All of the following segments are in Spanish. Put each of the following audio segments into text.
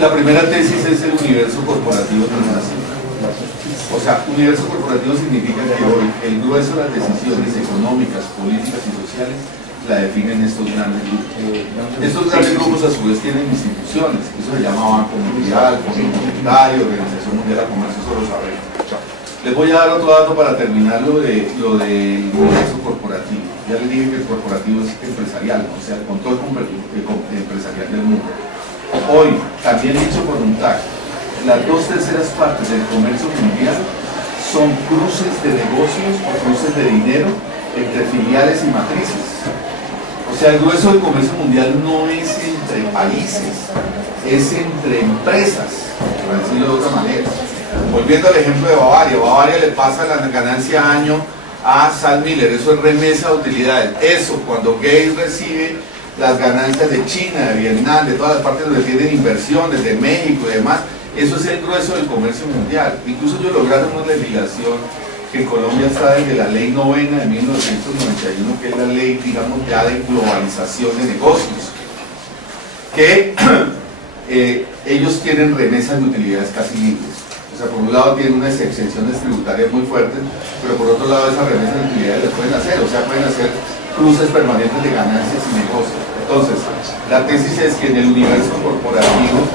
La primera tesis es el universo corporativo transnacional. O sea, universo corporativo significa que hoy el grueso de las decisiones económicas, políticas y sociales la definen estos grandes grupos. Estos grandes grupos a su vez tienen instituciones, eso se llama Banco Mundial, Fondo Monetario, Organización Mundial de Comercio, eso lo sabemos. Les voy a dar otro dato para terminar lo del universo corporativo. Ya les dije que el corporativo es empresarial, o sea, el control empresarial del mundo. Hoy, también dicho por un TAC, las 2/3 partes del comercio mundial son cruces de negocios o cruces de dinero entre filiales y matrices. O sea, el grueso del comercio mundial no es entre países, es entre empresas, para decirlo de otra manera. Volviendo al ejemplo de Bavaria, Bavaria le pasa la ganancia año a SALMiller, eso es remesa de utilidades. Eso, cuando Gates recibe las ganancias de China, de Vietnam, de todas las partes donde tienen inversiones, de México y demás, eso es el grueso del comercio mundial. Incluso yo lograron una legislación que en Colombia está desde la ley 9 de 1991, que es la ley, digamos, ya de globalización de negocios, que ellos tienen remesas de utilidades casi libres. O sea, por un lado tienen unas exenciones tributarias muy fuertes, pero por otro lado esas remesas de utilidades las pueden hacer, o sea, pueden hacer cruces permanentes de ganancias y negocios. Entonces, la tesis es que en el universo corporativo,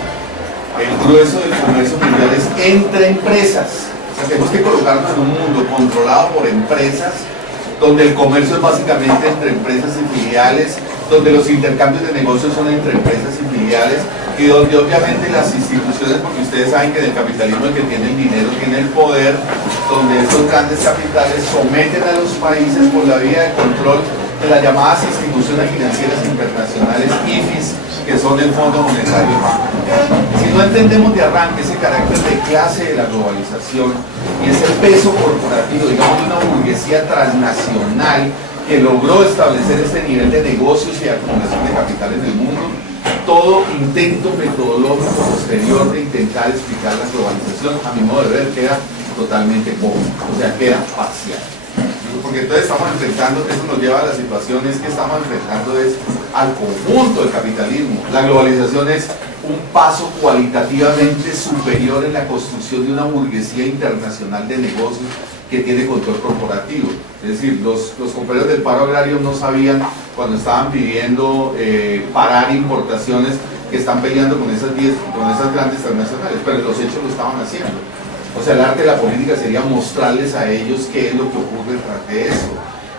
el grueso del comercio mundial es entre empresas. O sea, tenemos que colocarnos en un mundo controlado por empresas, donde el comercio es básicamente entre empresas y filiales, donde los intercambios de negocios son entre empresas y filiales, y donde obviamente las instituciones, porque ustedes saben que en el capitalismo el que tiene el dinero tiene el poder, donde estos grandes capitales someten a los países por la vía de control de las llamadas instituciones financieras internacionales, IFIs, que son el Fondo Monetario y Banco Mundial. Si no entendemos de arranque ese carácter de clase de la globalización y ese peso corporativo, digamos, de una burguesía transnacional que logró establecer este nivel de negocios y acumulación de capital en el mundo, todo intento metodológico posterior de intentar explicar la globalización, a mi modo de ver, queda totalmente pobre, o sea, queda parcial. Porque entonces estamos enfrentando, eso nos lleva a la situación, es que estamos enfrentando al conjunto del capitalismo. La globalización es un paso cualitativamente superior en la construcción de una burguesía internacional de negocios que tiene control corporativo. Es decir, los compañeros del paro agrario no sabían cuando estaban pidiendo parar importaciones que están peleando con esas grandes transnacionales, pero en los hechos lo estaban haciendo. O sea, el arte de la política sería mostrarles a ellos qué es lo que ocurre detrás de eso.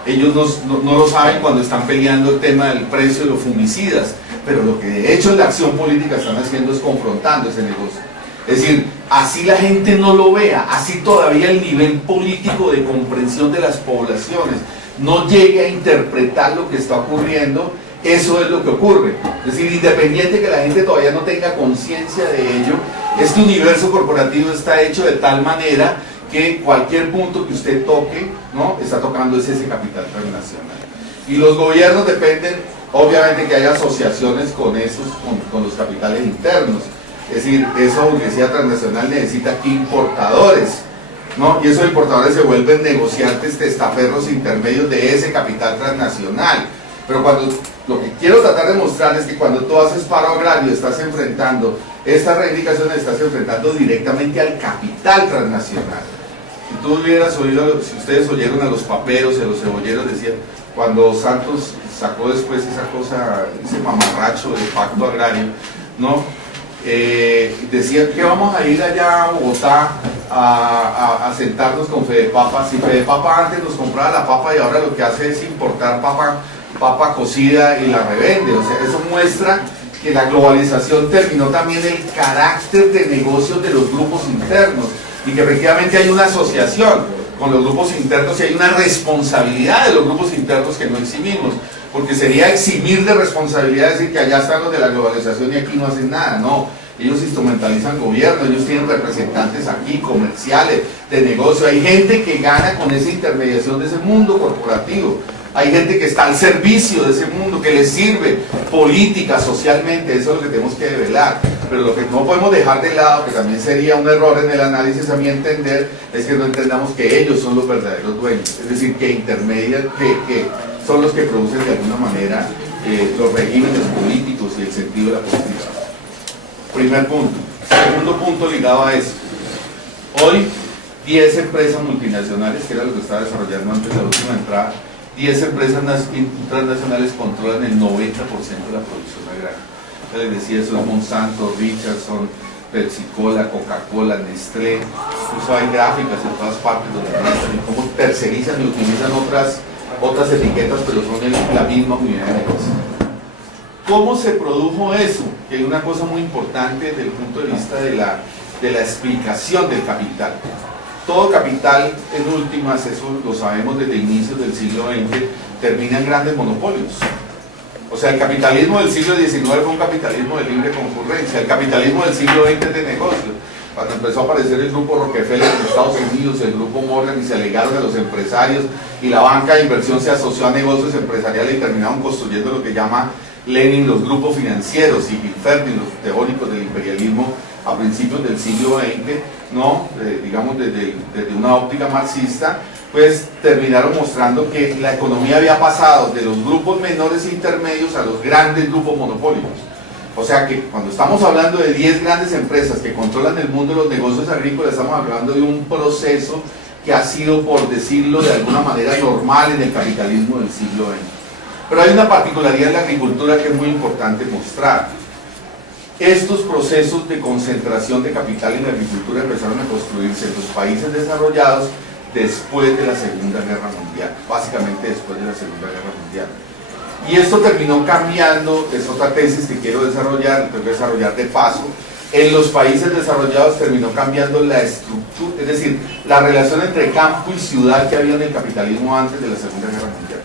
Ellos no lo saben cuando están peleando el tema del precio de los fungicidas, pero lo que de hecho en la acción política están haciendo es confrontando ese negocio. Es decir, así la gente no lo vea, así todavía el nivel político de comprensión de las poblaciones no llegue a interpretar lo que está ocurriendo, eso es lo que ocurre. Es decir, independiente que la gente todavía no tenga conciencia de ello, este universo corporativo está hecho de tal manera que cualquier punto que usted toque, ¿no?, está tocando ese capital transnacional. Y los gobiernos dependen, obviamente, que haya asociaciones con los capitales internos. Es decir, esa burguesía transnacional necesita aquí importadores, ¿no? Y esos importadores se vuelven negociantes testaferros intermedios de ese capital transnacional. Pero lo que quiero tratar de mostrar es que cuando tú haces paro agrario estás enfrentando estas reivindicaciones, estás enfrentando directamente al capital transnacional. Si tú hubieras oído, si ustedes oyeron a los paperos y a los cebolleros, decían, cuando Santos sacó después esa cosa, ese mamarracho de pacto agrario, ¿no? Decían que vamos a ir allá a Bogotá a sentarnos con Fedepapa. Si Fedepapa antes nos compraba la papa y ahora lo que hace es importar papa cocida y la revende. O sea, eso muestra que la globalización terminó también el carácter de negocios de los grupos internos y que efectivamente hay una asociación con los grupos internos y hay una responsabilidad de los grupos internos que no eximimos, porque sería eximir de responsabilidad decir que allá están los de la globalización y aquí no hacen nada. No, ellos instrumentalizan gobierno, ellos tienen representantes aquí, comerciales, de negocio, hay gente que gana con esa intermediación de ese mundo corporativo. Hay gente que está al servicio de ese mundo, que les sirve política, socialmente, eso es lo que tenemos que develar. Pero lo que no podemos dejar de lado, que también sería un error en el análisis a mi entender, es que no entendamos que ellos son los verdaderos dueños, es decir, que intermedian, que son los que producen de alguna manera los regímenes políticos y el sentido de la política. Primer punto. Segundo punto ligado a eso. Hoy 10 empresas multinacionales, que era lo que estaba desarrollando antes de la última entrada, 10 empresas transnacionales controlan el 90% de la producción agraria. Ya les decía, eso es Monsanto, Richardson, Pepsi-Cola, Coca-Cola, Nestlé. Incluso hay gráficas en todas partes donde muestran cómo tercerizan y utilizan otras etiquetas, pero son la misma unidad de negocio. ¿Cómo se produjo eso? Que hay una cosa muy importante desde el punto de vista de la explicación del capital. Todo capital, en últimas, eso lo sabemos desde inicios del siglo XX, termina en grandes monopolios. O sea, el capitalismo del siglo XIX fue un capitalismo de libre concurrencia, el capitalismo del siglo XX es de negocio. Cuando empezó a aparecer el grupo Rockefeller en Estados Unidos, el grupo Morgan, y se alegaron a los empresarios, y la banca de inversión se asoció a negocios empresariales y terminaron construyendo lo que llama Lenin los grupos financieros, y Gilferding, los teóricos del imperialismo a principios del siglo XX, ¿no? Digamos desde una óptica marxista, pues terminaron mostrando que la economía había pasado de los grupos menores e intermedios a los grandes grupos monopólicos. O sea que cuando estamos hablando de 10 grandes empresas que controlan el mundo de los negocios agrícolas, estamos hablando de un proceso que ha sido, por decirlo de alguna manera, normal en el capitalismo del siglo XX. Pero hay una particularidad en la agricultura que es muy importante mostrar. Estos procesos de concentración de capital en la agricultura empezaron a construirse en los países desarrollados después de la Segunda Guerra Mundial, básicamente después de la Segunda Guerra Mundial. Y esto terminó cambiando, es otra tesis que quiero desarrollar, tengo que desarrollar de paso. En los países desarrollados terminó cambiando la estructura, es decir, la relación entre campo y ciudad que había en el capitalismo antes de la Segunda Guerra Mundial.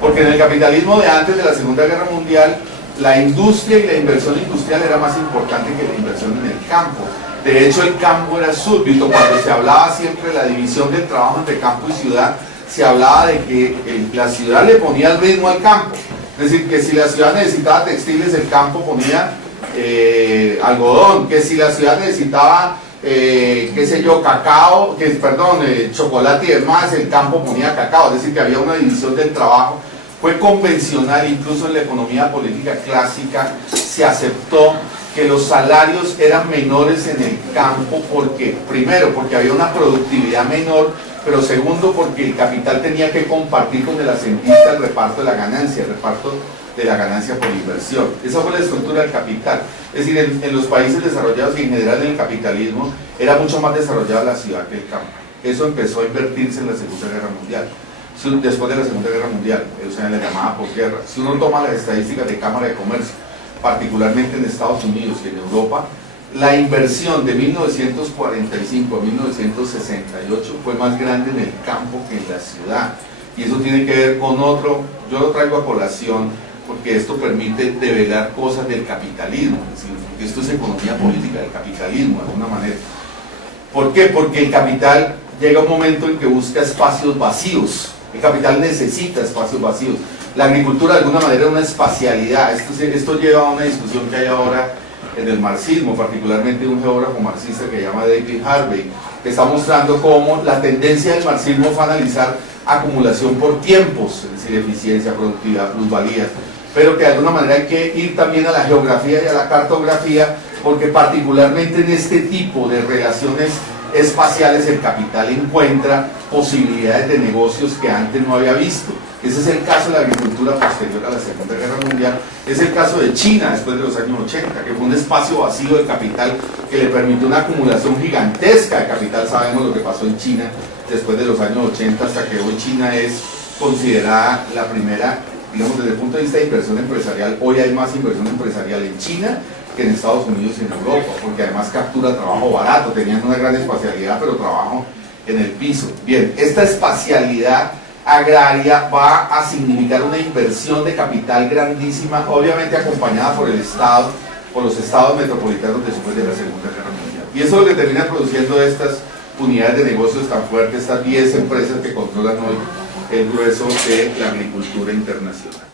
Porque en el capitalismo de antes de la Segunda Guerra Mundial, la industria y la inversión industrial era más importante que la inversión en el campo. De hecho, el campo era súbdito. Cuando se hablaba siempre de la división del trabajo entre campo y ciudad, se hablaba de que la ciudad le ponía el ritmo al campo. Es decir, que si la ciudad necesitaba textiles, el campo ponía algodón. Que si la ciudad necesitaba, qué sé yo, cacao, chocolate y demás, el campo ponía cacao. Es decir, que había una división del trabajo. Fue convencional, incluso en la economía política clásica, se aceptó que los salarios eran menores en el campo, porque, primero, porque había una productividad menor, pero segundo, porque el capital tenía que compartir con el asentista el reparto de la ganancia, por inversión. Esa fue la estructura del capital. Es decir, en los países desarrollados y en general en el capitalismo, era mucho más desarrollada la ciudad que el campo. Eso empezó a invertirse en la Segunda Guerra Mundial. Después de la Segunda Guerra Mundial, o sea, en la llamada posguerra. Si uno toma las estadísticas de Cámara de Comercio, particularmente en Estados Unidos y en Europa, la inversión de 1945 a 1968 fue más grande en el campo que en la ciudad. Y eso tiene que ver con otro, yo lo traigo a colación porque esto permite develar cosas del capitalismo, es decir, porque esto es economía política del capitalismo de alguna manera. ¿Por qué? Porque el capital llega un momento en que busca espacios vacíos. El capital necesita espacios vacíos. La agricultura de alguna manera es una espacialidad. Esto lleva a una discusión que hay ahora en el marxismo, particularmente de un geógrafo marxista que se llama David Harvey, que está mostrando cómo la tendencia del marxismo fue analizar acumulación por tiempos, es decir, eficiencia, productividad, plusvalías, pero que de alguna manera hay que ir también a la geografía y a la cartografía, porque particularmente en este tipo de relaciones espaciales el capital encuentra posibilidades de negocios que antes no había visto. Ese es el caso de la agricultura posterior a la Segunda Guerra Mundial. Es el caso de China después de los años 80, que fue un espacio vacío de capital que le permitió una acumulación gigantesca de capital. Sabemos lo que pasó en China después de los años 80, hasta que hoy China es considerada la primera, digamos, desde el punto de vista de inversión empresarial. Hoy hay más inversión empresarial en China que en Estados Unidos y en Europa, porque además captura trabajo barato. Tenían una gran espacialidad, pero trabajo en el piso. Bien, esta espacialidad agraria va a significar una inversión de capital grandísima, obviamente acompañada por el Estado, por los estados metropolitanos después de la Segunda Guerra Mundial. Y eso es lo que termina produciendo estas unidades de negocios tan fuertes, estas 10 empresas que controlan hoy el grueso de la agricultura internacional.